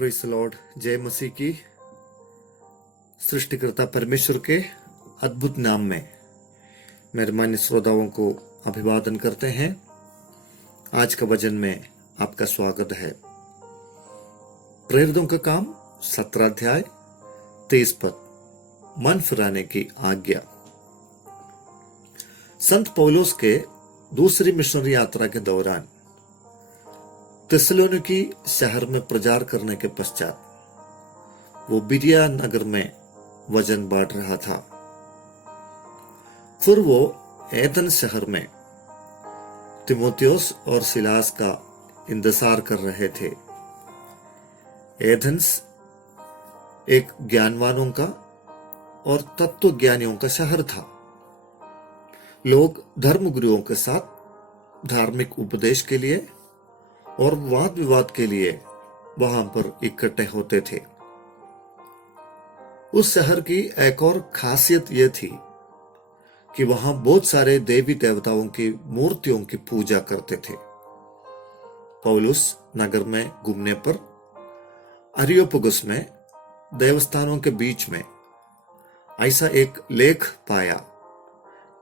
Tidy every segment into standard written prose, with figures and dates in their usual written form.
Praise Lord. जय मसीह की। सृष्टिकर्ता परमेश्वर के अद्भुत नाम में मेरे मान्य श्रोताओं को अभिवादन करते हैं। आज का वचन में आपका स्वागत है। प्रेरितों का काम 17 अध्याय 23 पद, मन फिराने की आज्ञा। संत पौलुस के दूसरी मिशनरी यात्रा के दौरान थिस्सलुनीकि शहर में प्रचार करने के पश्चात वो बिरिया नगर में वचन बांट रहा था। फिर वो एथेंस शहर में तीमुथियुस और सिलास का इंतजार कर रहे थे। एथेंस एक ज्ञानवानों का और तत्वज्ञानियों का शहर था। लोग धर्मगुरुओं के साथ धार्मिक उपदेश के लिए और वाद विवाद के लिए वहां पर इकट्ठे होते थे। उस शहर की एक और खासियत यह थी कि वहां बहुत सारे देवी देवताओं की मूर्तियों की पूजा करते थे। पौलुस नगर में घूमने पर अरियोपगुस में देवस्थानों के बीच में ऐसा एक लेख पाया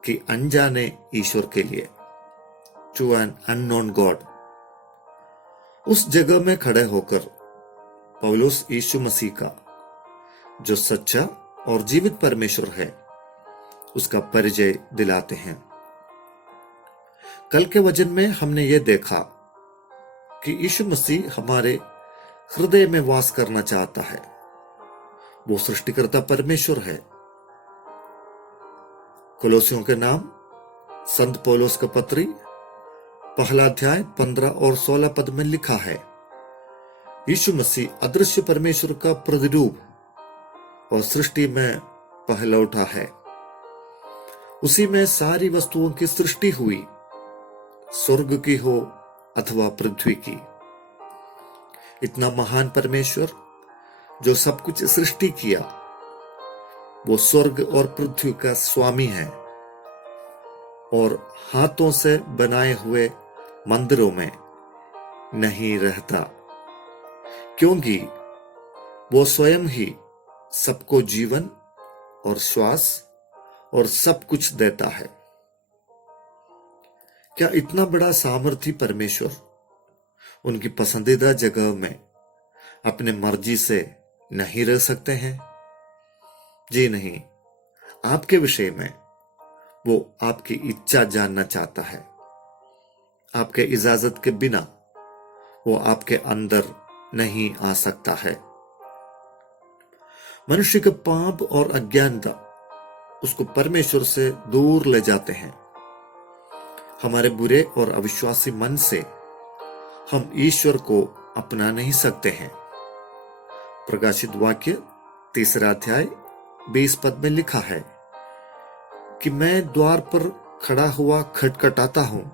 कि अनजाने ईश्वर के लिए, टू एन अननोन गॉड। उस जगह में खड़े होकर पौलुस यीशु मसीह का, जो सच्चा और जीवित परमेश्वर है, उसका परिचय दिलाते हैं। कल के वचन में हमने ये देखा कि यीशु मसीह हमारे हृदय में वास करना चाहता है। वो सृष्टिकर्ता परमेश्वर है। कोलोसियों के नाम संत पौलुस का पत्री पहला अध्याय 15 और 16 पद में लिखा है, यीशु मसीह अदृश्य परमेश्वर का प्रतिरूप और सृष्टि में पहलौठा है। उसी में सारी वस्तुओं की सृष्टि हुई, स्वर्ग की हो अथवा पृथ्वी की। इतना महान परमेश्वर जो सब कुछ सृष्टि किया, वो स्वर्ग और पृथ्वी का स्वामी है और हाथों से बनाए हुए मंदिरों में नहीं रहता, क्योंकि वो स्वयं ही सबको जीवन और श्वास और सब कुछ देता है। क्या इतना बड़ा सामर्थी परमेश्वर उनकी पसंदीदा जगह में अपने मर्जी से नहीं रह सकते हैं? जी नहीं, आपके विषय में वो आपकी इच्छा जानना चाहता है। आपके इजाजत के बिना वो आपके अंदर नहीं आ सकता है। मनुष्य के पाप और अज्ञानता उसको परमेश्वर से दूर ले जाते हैं। हमारे बुरे और अविश्वासी मन से हम ईश्वर को अपना नहीं सकते हैं। प्रकाशित वाक्य 3 अध्याय 20 पद में लिखा है कि मैं द्वार पर खड़ा हुआ खटखटाता हूं।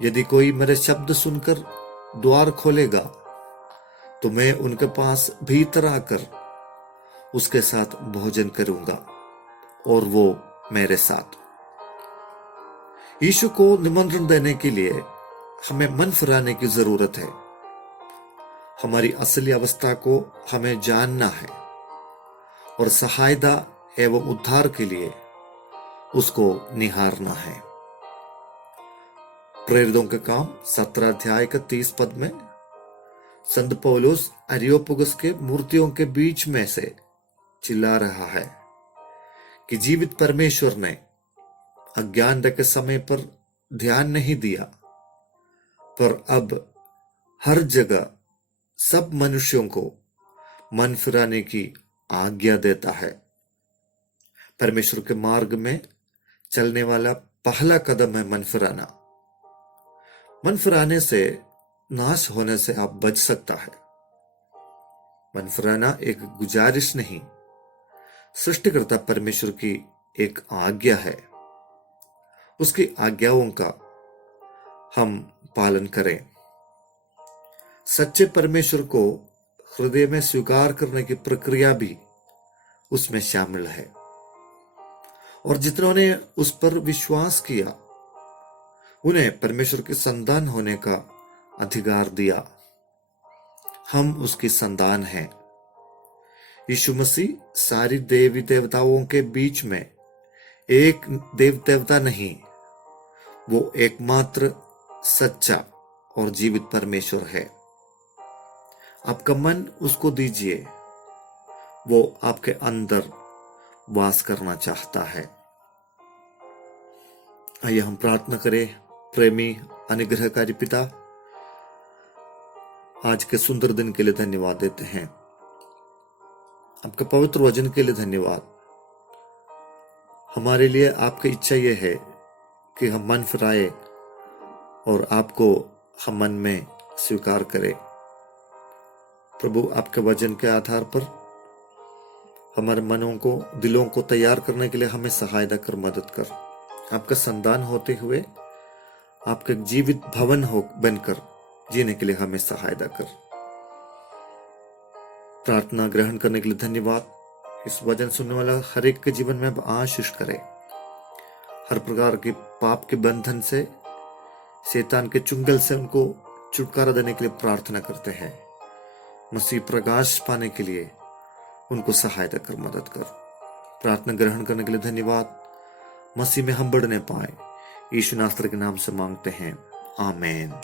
यदि कोई मेरे शब्द सुनकर द्वार खोलेगा तो मैं उनके पास भीतर आकर उसके साथ भोजन करूंगा और वो मेरे साथ। यीशु को निमंत्रण देने के लिए हमें मन फिराने की जरूरत है। हमारी असली अवस्था को हमें जानना है और सहायता एवं उद्धार के लिए उसको निहारना है। प्रेरितों के काम 17 अध्याय का 30 पद में संत पौलुस अरियोपगुस के मूर्तियों के बीच में से चिल्ला रहा है कि जीवित परमेश्वर ने अज्ञानता के समय पर ध्यान नहीं दिया, पर अब हर जगह सब मनुष्यों को मन फिराने की आज्ञा देता है। परमेश्वर के मार्ग में चलने वाला पहला कदम है मन फिराना। मन फिराने से नाश होने से आप बच सकता है। मन फिराना एक गुजारिश नहीं, सृष्टिकर्ता परमेश्वर की एक आज्ञा है। उसकी आज्ञाओं का हम पालन करें। सच्चे परमेश्वर को हृदय में स्वीकार करने की प्रक्रिया भी उसमें शामिल है। और जितनों ने उस पर विश्वास किया उन्हें परमेश्वर के संतान होने का अधिकार दिया। हम उसकी संतान हैं। यीशु मसीह सारी देवी देवताओं के बीच में एक देव देवता नहीं, वो एकमात्र सच्चा और जीवित परमेश्वर है। आपका मन उसको दीजिए, वो आपके अंदर वास करना चाहता है। आइए हम प्रार्थना करें। प्रेमी अनुग्रहकारी पिता, आज के सुंदर दिन के लिए धन्यवाद देते हैं। आपके पवित्र वचन के लिए धन्यवाद। हमारे लिए आपकी इच्छा यह है कि हम मन फिराए और आपको हम मन में स्वीकार करें। प्रभु, आपके वचन के आधार पर हमारे मनों को, दिलों को तैयार करने के लिए हमें सहायता कर, मदद कर। आपका संतान होते हुए आपके जीवित भवन हो बनकर जीने के लिए हमें सहायता कर। प्रार्थना ग्रहण करने के लिए धन्यवाद। इस वचन सुनने वाला हर एक के जीवन में आशीष करे। हर प्रकार के पाप के बंधन से, शैतान के चुंगल से उनको छुटकारा देने के लिए प्रार्थना करते हैं। मसीह प्रकाश पाने के लिए उनको सहायता कर, मदद कर। प्रार्थना ग्रहण करने के लिए धन्यवाद। मसीह में हम बढ़ने पाए, यीशु नासरी के नाम से मांगते हैं, आमीन।